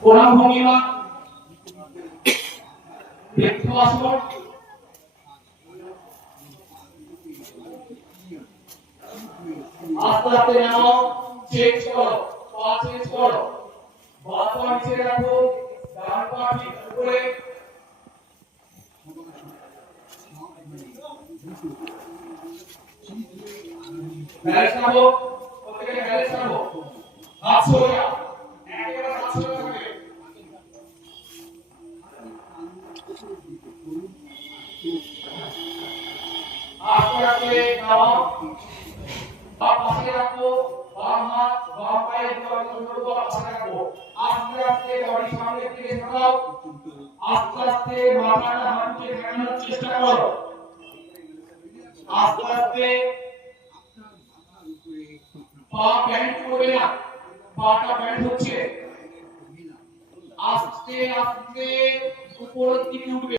প্রণাম ভঙ্গিমা বৃক্ষাসন আস্তে আস্তে নাও চেঞ্জ করো পা চেঞ্জ করো বাঁ পা নিচে রাখো ডান পা ঠিক উপরে ব্যালেন্স রাখো প্রত্যেকে ব্যালেন্স রাখো হাত সোজা একেবারে হাত সোজা থাকবে আস্তে আস্তে নাও বাম পাশে রাখো বাম হাত বাম পায়ে দুটো পাশে রাখো আস্তে আস্তে বডি সামনে দিকে ঝোলাও আস্তে আস্তে মাথাটা হাঁটুতে ঠেকানোর চেষ্টা করো আস্তে আস্তে পা ব্যান্ড করবে না পাটা ব্যান্ড হচ্ছে আস্তে আস্তে উপরের দিকে উঠবে